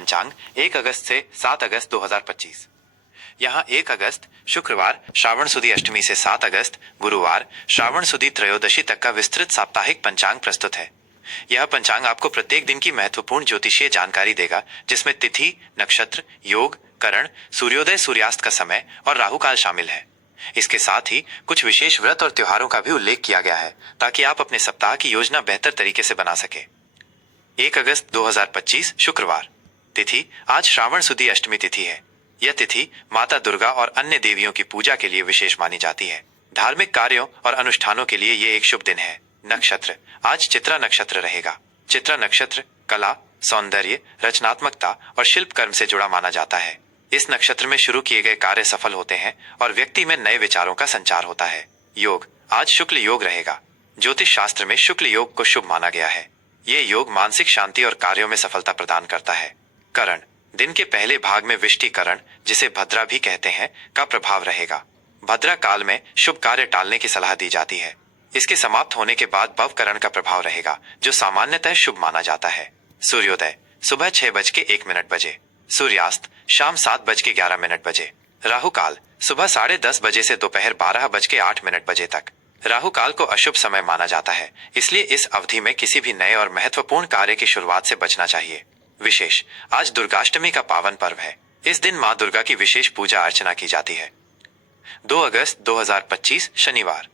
पंचांग 1 अगस्त से 7 अगस्त 2025। यहाँ 1 अगस्त शुक्रवार श्रावण सुदी अष्टमी से 7 अगस्त गुरुवार श्रावण सुदी त्रयोदशी तक का विस्तृत साप्ताहिक पंचांग प्रस्तुत है। यह पंचांग आपको प्रत्येक दिन की महत्वपूर्ण ज्योतिषीय जानकारी देगा, जिसमें तिथि, नक्षत्र, योग, करण, सूर्योदय सूर्यास्त का समय और राहुकाल शामिल है। इसके साथ ही कुछ विशेष व्रत और त्योहारों का भी उल्लेख किया गया है, ताकि आप अपने सप्ताह की योजना बेहतर तरीके से बना सके। 1 अगस्त 2025 शुक्रवार। तिथि आज श्रावण सुदी अष्टमी तिथि है। यह तिथि माता दुर्गा और अन्य देवियों की पूजा के लिए विशेष मानी जाती है। धार्मिक कार्यों और अनुष्ठानों के लिए ये एक शुभ दिन है। नक्षत्र आज चित्रा नक्षत्र रहेगा। चित्रा नक्षत्र कला, सौंदर्य, रचनात्मकता और शिल्प कर्म से जुड़ा माना जाता है। इस नक्षत्र में शुरू किए गए कार्य सफल होते हैं और व्यक्ति में नए विचारों का संचार होता है। योग आज शुक्ल योग रहेगा। ज्योतिष शास्त्र में शुक्ल योग को शुभ माना गया है। ये योग मानसिक शांति और कार्यों में सफलता प्रदान करता है। करण दिन के पहले भाग में विष्टिकरण, जिसे भद्रा भी कहते हैं, का प्रभाव रहेगा। भद्रा काल में शुभ कार्य टालने की सलाह दी जाती है। इसके समाप्त होने के बाद भवकरण का प्रभाव रहेगा, जो सामान्यतः शुभ माना जाता है। सूर्योदय सुबह 6:01 सूर्यास्त शाम 7:11 बजे। राहु काल सुबह 10:30 बजे से दोपहर 12:08 तक। राहु काल को अशुभ समय माना जाता है, इसलिए इस अवधि में किसी भी नए और महत्वपूर्ण कार्य की शुरुआत से बचना चाहिए। विशेष आज दुर्गाष्टमी का पावन पर्व है। इस दिन मां दुर्गा की विशेष पूजा अर्चना की जाती है। 2 अगस्त 2025 शनिवार।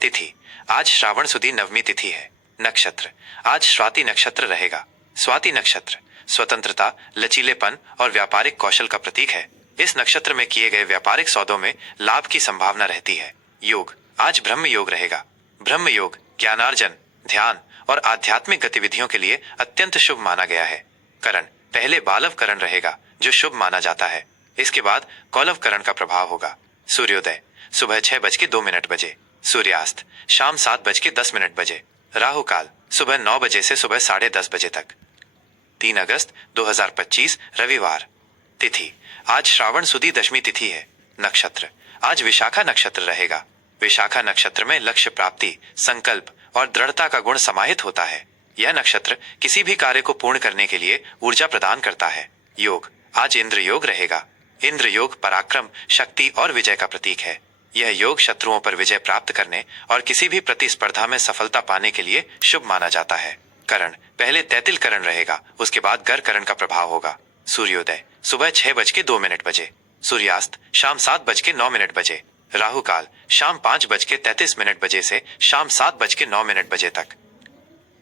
तिथि आज श्रावण सुदी नवमी तिथि है। नक्षत्र आज स्वाति नक्षत्र रहेगा। स्वाति नक्षत्र स्वतंत्रता, लचीलेपन और व्यापारिक कौशल का प्रतीक है। इस नक्षत्र में किए गए व्यापारिक सौदों में लाभ की संभावना रहती है। योग आज ब्रह्म योग रहेगा। ब्रह्म योग ज्ञानार्जन, ध्यान और आध्यात्मिक गतिविधियों के लिए अत्यंत शुभ माना गया है। करण पहले बालव करण रहेगा, जो शुभ माना जाता है। इसके बाद कौलव करण का प्रभाव होगा। सूर्योदय सुबह 6:02 सूर्यास्त शाम 7:10 राहु काल सुबह 9 बजे से सुबह 10:30 तक। 3 अगस्त 2025 रविवार। तिथि आज श्रावण सुदी दशमी तिथि है। नक्षत्र आज विशाखा नक्षत्र रहेगा। विशाखा नक्षत्र में लक्ष्य प्राप्ति, संकल्प और दृढ़ता का गुण समाहित होता है। यह नक्षत्र किसी भी कार्य को पूर्ण करने के लिए ऊर्जा प्रदान करता है। योग आज इंद्र योग रहेगा। इंद्र योग पराक्रम, शक्ति और विजय का प्रतीक है। यह योग शत्रुओं पर विजय प्राप्त करने और किसी भी प्रतिस्पर्धा में सफलता पाने के लिए शुभ माना जाता है। करण पहले तैतिल करण रहेगा, उसके बाद गर करण का प्रभाव होगा। सूर्योदय सुबह 6:02 सूर्यास्त शाम 7:09 राहु काल शाम 5:33 से शाम 7:09 तक।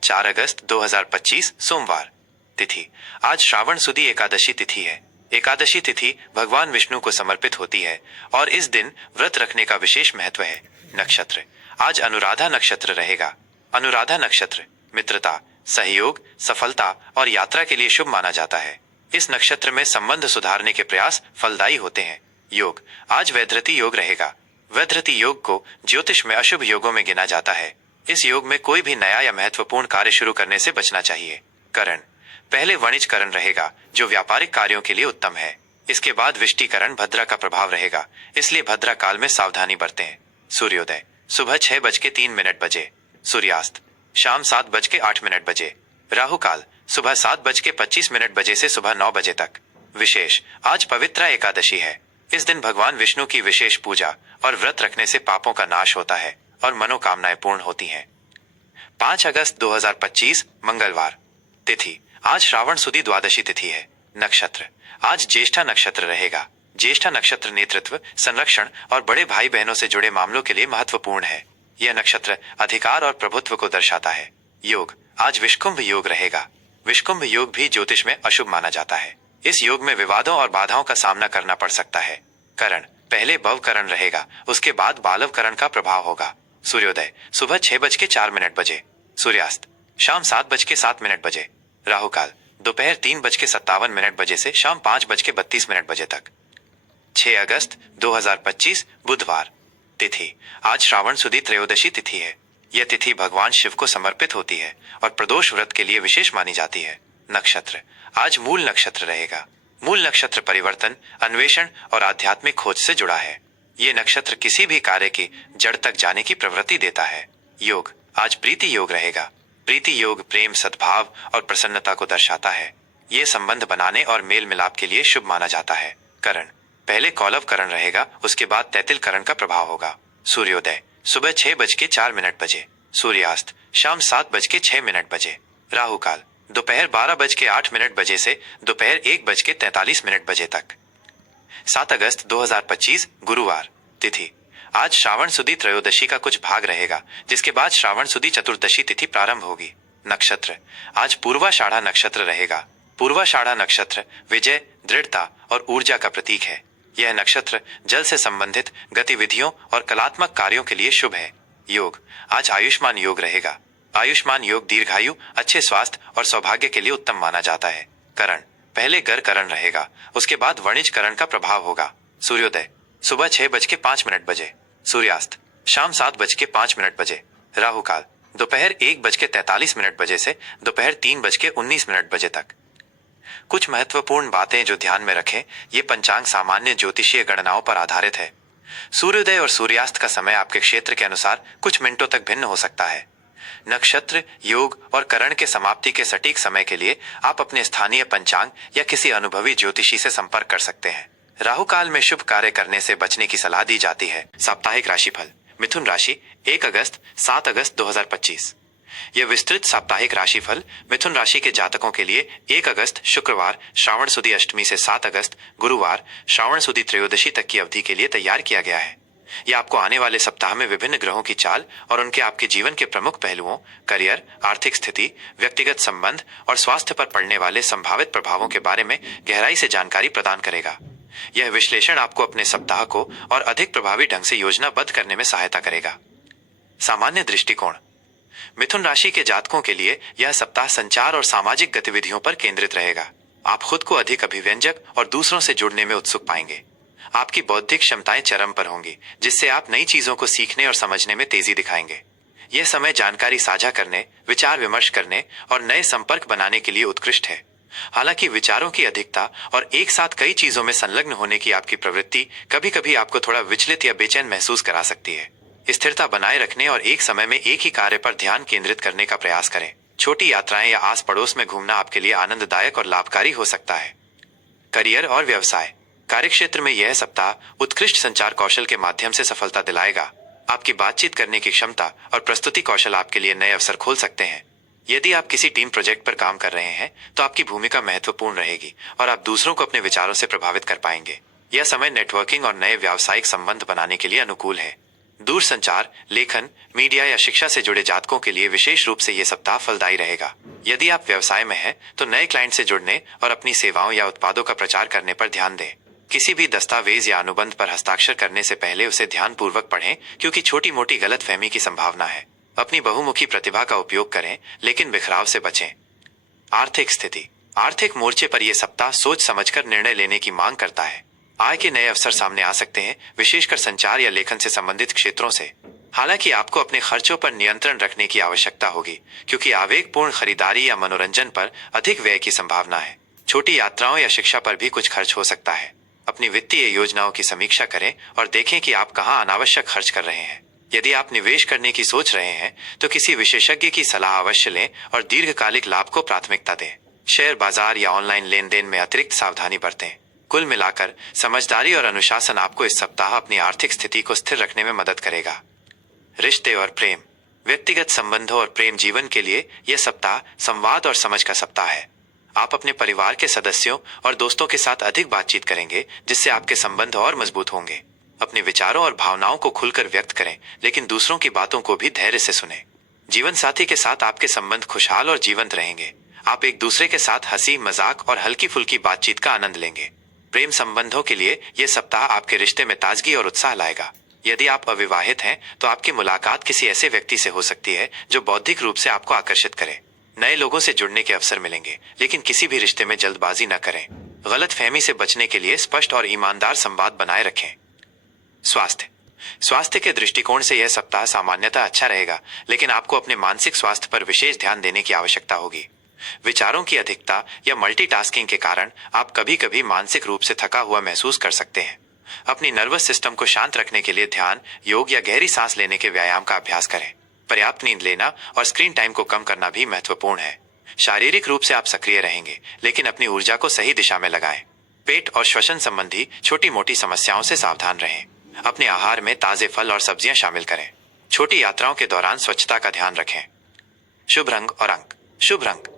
4 अगस्त 2025 सोमवार। तिथि आज श्रावण सुदी एकादशी तिथि है। एकादशी तिथि भगवान विष्णु को समर्पित होती है और इस दिन व्रत रखने का विशेष महत्व है। नक्षत्र आज अनुराधा नक्षत्र रहेगा। अनुराधा नक्षत्र मित्रता, सहयोग, सफलता और यात्रा के लिए शुभ माना जाता है। इस नक्षत्र में संबंध सुधारने के प्रयास फलदायी होते हैं। योग आज वैधृति योग रहेगा। वैधृति योग को ज्योतिष में अशुभ योगों में गिना जाता है। इस योग में कोई भी नया या महत्वपूर्ण कार्य शुरू करने से बचना चाहिए। करण पहले वणिज करण रहेगा, जो व्यापारिक कार्यों के लिए उत्तम है। इसके बाद विष्टिकरण भद्रा का प्रभाव रहेगा, इसलिए भद्रा काल में सावधानी बरतें। सूर्योदय सुबह 6:03 सूर्यास्त शाम 7:08 राहु काल सुबह 7:25 से सुबह 9 बजे तक। विशेष आज पवित्रा एकादशी है। इस दिन भगवान विष्णु की विशेष पूजा और व्रत रखने से पापों का नाश होता है और मनोकामनाएं पूर्ण होती हैं। 5 अगस्त 2025 मंगलवार। तिथि आज श्रावण सुदी द्वादशी तिथि है। नक्षत्र आज ज्येष्ठा नक्षत्र रहेगा। ज्येष्ठा नक्षत्र नेतृत्व, संरक्षण और बड़े भाई बहनों से जुड़े मामलों के लिए महत्वपूर्ण है। यह नक्षत्र अधिकार और प्रभुत्व को दर्शाता है। योग आज विषकुंभ योग रहेगा। विषकुंभ योग भी ज्योतिष में अशुभ माना जाता है। इस योग में विवादों और बाधाओं का सामना करना पड़ सकता है। करण पहले भव करण रहेगा, उसके बाद बालव करण का प्रभाव होगा। सूर्योदय सुबह 6:04 सूर्यास्त शाम 7:07 राहु काल दोपहर 3:57 से शाम 5:32 तक। 6 अगस्त 2025 बुधवार। तिथि आज श्रावण सुदी त्रयोदशी तिथि है। यह तिथि भगवान शिव को समर्पित होती है और प्रदोष व्रत के लिए विशेष मानी जाती है। नक्षत्र आज मूल नक्षत्र रहेगा। मूल नक्षत्र परिवर्तन, अन्वेषण और आध्यात्मिक खोज से जुड़ा है। ये नक्षत्र किसी भी कार्य की जड़ तक जाने की प्रवृत्ति देता है। योग आज प्रीति योग रहेगा। प्रीति योग प्रेम, सद्भाव और प्रसन्नता को दर्शाता है। ये संबंध बनाने और मेल मिलाप के लिए शुभ माना जाता है। करण, पहले कौलव करण रहेगा, उसके बाद तैतिल करण का प्रभाव होगा। सूर्योदय सुबह 6:06 सूर्यास्त शाम 7:06 राहु काल दोपहर 12:08 बजे से दोपहर 1:43 तक। 7 अगस्त 2025 गुरुवार। तिथि आज श्रावण सुदी त्रयोदशी का कुछ भाग रहेगा, जिसके बाद श्रावण सुदी चतुर्दशी तिथि प्रारंभ होगी। नक्षत्र आज पूर्वाषाढ़ा नक्षत्र रहेगा। पूर्वाषाढ़ा नक्षत्र विजय, दृढ़ता और ऊर्जा का प्रतीक है। यह नक्षत्र जल से संबंधित गतिविधियों और कलात्मक कार्यों के लिए शुभ है। योग आज आयुष्मान योग रहेगा। आयुष्मान योग दीर्घायु, अच्छे स्वास्थ्य और सौभाग्य के लिए उत्तम माना जाता है। करण पहले गर करण रहेगा, उसके बाद वणिज करण का प्रभाव होगा। सूर्योदय सुबह 6:05 सूर्यास्त शाम 7:05 राहु काल दोपहर 1:43 से दोपहर 3:19 तक। कुछ महत्वपूर्ण बातें जो ध्यान में रखें, ये पंचांग सामान्य ज्योतिषीय गणनाओं पर आधारित है। सूर्योदय और सूर्यास्त का समय आपके क्षेत्र के अनुसार कुछ मिनटों तक भिन्न हो सकता है। नक्षत्र, योग और करण के समाप्ति के सटीक समय के लिए आप अपने स्थानीय पंचांग या किसी अनुभवी ज्योतिषी से संपर्क कर सकते हैं। राहु काल में शुभ कार्य करने से बचने की सलाह दी जाती है। साप्ताहिक राशिफल मिथुन राशि 1 अगस्त 7 अगस्त 2025। यह विस्तृत साप्ताहिक राशिफल मिथुन राशि के जातकों के लिए 1 अगस्त शुक्रवार श्रावण सुदी अष्टमी से 7 अगस्त गुरुवार श्रावण सुदी त्रयोदशी तक की अवधि के लिए तैयार किया गया है। यह आपको आने वाले सप्ताह में विभिन्न ग्रहों की चाल और उनके आपके जीवन के प्रमुख पहलुओं, करियर, आर्थिक स्थिति, व्यक्तिगत संबंध और स्वास्थ्य पर पड़ने वाले संभावित प्रभावों के बारे में गहराई से जानकारी प्रदान करेगा। यह विश्लेषण आपको अपने सप्ताह को और अधिक प्रभावी ढंग से योजनाबद्ध करने में सहायता करेगा। सामान्य दृष्टिकोण मिथुन राशि के जातकों के लिए यह सप्ताह संचार और सामाजिक गतिविधियों पर केंद्रित रहेगा। आप खुद को अधिक अभिव्यंजक और दूसरों से जुड़ने में उत्सुक पाएंगे। आपकी बौद्धिक क्षमताएं चरम पर होंगी, जिससे आप नई चीजों को सीखने और समझने में तेजी दिखाएंगे। यह समय जानकारी साझा करने, विचार विमर्श करने और नए संपर्क बनाने के लिए उत्कृष्ट है। हालांकि विचारों की अधिकता और एक साथ कई चीजों में संलग्न होने की आपकी प्रवृत्ति कभी कभी आपको थोड़ा विचलित या बेचैन महसूस करा सकती है। स्थिरता बनाए रखने और एक समय में एक ही कार्य पर ध्यान केंद्रित करने का प्रयास करें। छोटी यात्राएं या आस पड़ोस में घूमना आपके लिए आनंददायक और लाभकारी हो सकता है। करियर और व्यवसाय कार्यक्षेत्र में यह सप्ताह उत्कृष्ट संचार कौशल के माध्यम से सफलता दिलाएगा। आपकी बातचीत करने की क्षमता और प्रस्तुति कौशल आपके लिए नए अवसर खोल सकते हैं। यदि आप किसी टीम प्रोजेक्ट पर काम कर रहे हैं, तो आपकी भूमिका महत्वपूर्ण रहेगी और आप दूसरों को अपने विचारों से प्रभावित कर पाएंगे। यह समय नेटवर्किंग और नए व्यावसायिक संबंध बनाने के लिए अनुकूल है। दूर संचार, लेखन, मीडिया या शिक्षा से जुड़े जातकों के लिए विशेष रूप से यह सप्ताह फलदायी रहेगा। यदि आप व्यवसाय में हैं, तो नए क्लाइंट से जुड़ने और अपनी सेवाओं या उत्पादों का प्रचार करने पर ध्यान दें। किसी भी दस्तावेज या अनुबंध पर हस्ताक्षर करने से पहले उसे ध्यानपूर्वक पढ़ें, क्योंकि छोटी मोटी गलतफहमी की संभावना है। अपनी बहुमुखी प्रतिभा का उपयोग करें, लेकिन बिखराव से बचें। आर्थिक स्थिति आर्थिक मोर्चे पर यह सप्ताह सोच समझकर निर्णय लेने की मांग करता है। आय के नए अवसर सामने आ सकते हैं, विशेषकर संचार या लेखन से संबंधित क्षेत्रों से। हालांकि आपको अपने खर्चों पर नियंत्रण रखने की आवश्यकता होगी, क्योंकि आवेगपूर्ण खरीदारी या मनोरंजन पर अधिक व्यय की संभावना है। छोटी यात्राओं या शिक्षा पर भी कुछ खर्च हो सकता है। अपनी वित्तीय योजनाओं की समीक्षा करें और देखें कि आप कहां अनावश्यक खर्च कर रहे हैं। यदि आप निवेश करने की सोच रहे हैं, तो किसी विशेषज्ञ की सलाह अवश्य लें और दीर्घकालिक लाभ को प्राथमिकता दें। शेयर बाजार या ऑनलाइन लेन देन में अतिरिक्त सावधानी बरतें। कुल मिलाकर समझदारी और अनुशासन आपको इस सप्ताह अपनी आर्थिक स्थिति को स्थिर रखने में मदद करेगा। रिश्ते और प्रेम व्यक्तिगत संबंधों और प्रेम जीवन के लिए यह सप्ताह संवाद और समझ का सप्ताह है। आप अपने परिवार के सदस्यों और दोस्तों के साथ अधिक बातचीत करेंगे, जिससे आपके संबंध और मजबूत होंगे। अपने विचारों और भावनाओं को खुलकर व्यक्त करें, लेकिन दूसरों की बातों को भी धैर्य से सुनें। जीवन साथी के साथ आपके संबंध खुशहाल और जीवंत रहेंगे। आप एक दूसरे के साथ हंसी मजाक और हल्की फुल्की बातचीत का आनंद लेंगे। प्रेम संबंधों के लिए यह सप्ताह आपके रिश्ते में ताजगी और उत्साह लाएगा। यदि आप अविवाहित हैं, तो आपकी मुलाकात किसी ऐसे व्यक्ति से हो सकती है जो बौद्धिक रूप से आपको आकर्षित करे। नए लोगों से जुड़ने के अवसर मिलेंगे, लेकिन किसी भी रिश्ते में जल्दबाजी न करें। गलतफहमी से बचने के लिए स्पष्ट और ईमानदार संवाद बनाए रखें। स्वास्थ्य के दृष्टिकोण से यह सप्ताह सामान्यतः अच्छा रहेगा, लेकिन आपको अपने मानसिक स्वास्थ्य पर विशेष ध्यान देने की आवश्यकता होगी। विचारों की अधिकता या मल्टीटास्किंग के कारण आप कभी कभी मानसिक रूप से थका हुआ महसूस कर सकते हैं। अपनी नर्वस सिस्टम को शांत रखने के लिए ध्यान, योग या गहरी सांस लेने के व्यायाम का अभ्यास करें। पर्याप्त नींद लेना और स्क्रीन टाइम को कम करना भी महत्वपूर्ण है। शारीरिक रूप से आप सक्रिय रहेंगे, लेकिन अपनी ऊर्जा को सही दिशा में लगाएं। पेट और श्वसन संबंधी छोटी मोटी समस्याओं से सावधान रहें। अपने आहार में ताजे फल और सब्जियां शामिल करें। छोटी यात्राओं के दौरान स्वच्छता का ध्यान रखें। शुभ रंग और अंक। शुभ रंग,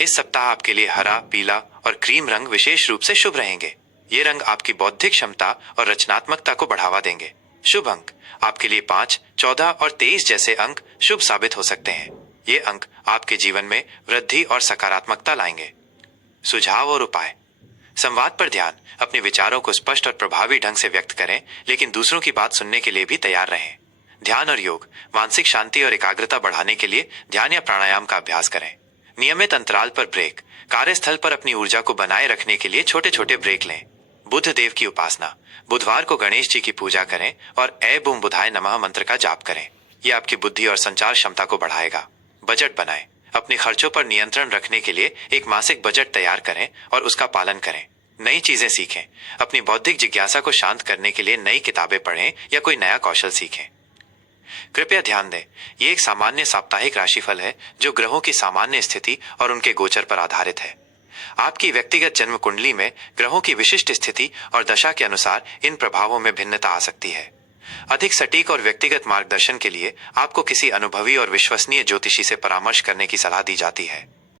इस सप्ताह आपके लिए हरा, पीला और क्रीम रंग विशेष रूप से शुभ रहेंगे। ये रंग आपकी बौद्धिक क्षमता और रचनात्मकता को बढ़ावा देंगे। शुभ अंक आपके लिए 5, 14 और 23 जैसे अंक शुभ साबित हो सकते हैं। ये अंक आपके जीवन में वृद्धि और सकारात्मकता लाएंगे। सुझाव और उपाय। संवाद पर ध्यान। अपने विचारों को स्पष्ट और प्रभावी ढंग से व्यक्त करें, लेकिन दूसरों की बात सुनने के लिए भी तैयार रहें। ध्यान और योग। मानसिक शांति और एकाग्रता बढ़ाने के लिए ध्यान या प्राणायाम का अभ्यास करें। नियमित अंतराल पर ब्रेक। कार्यस्थल पर अपनी ऊर्जा को बनाए रखने के लिए छोटे छोटे ब्रेक लें। बुध देव की उपासना। बुधवार को गणेश जी की पूजा करें और ऐ बुम बुधाय नमः मंत्र का जाप करें। यह आपकी बुद्धि और संचार क्षमता को बढ़ाएगा। बजट बनाएं। अपने खर्चों पर नियंत्रण रखने के लिए एक मासिक बजट तैयार करें और उसका पालन करें। नई चीजें सीखें। अपनी बौद्धिक जिज्ञासा को शांत करने के लिए नई किताबें पढ़ें या कोई नया कौशल सीखें। कृपया ध्यान दें, ये एक सामान्य साप्ताहिक राशिफल है जो ग्रहों की सामान्य स्थिति और उनके गोचर पर आधारित है। आपकी व्यक्तिगत जन्म कुंडली में ग्रहों की विशिष्ट स्थिति और दशा के अनुसार इन प्रभावों में भिन्नता आ सकती है। अधिक सटीक और व्यक्तिगत मार्गदर्शन के लिए आपको किसी अनुभवी और विश्वसनीय ज्योतिषी से परामर्श करने की सलाह दी जाती है।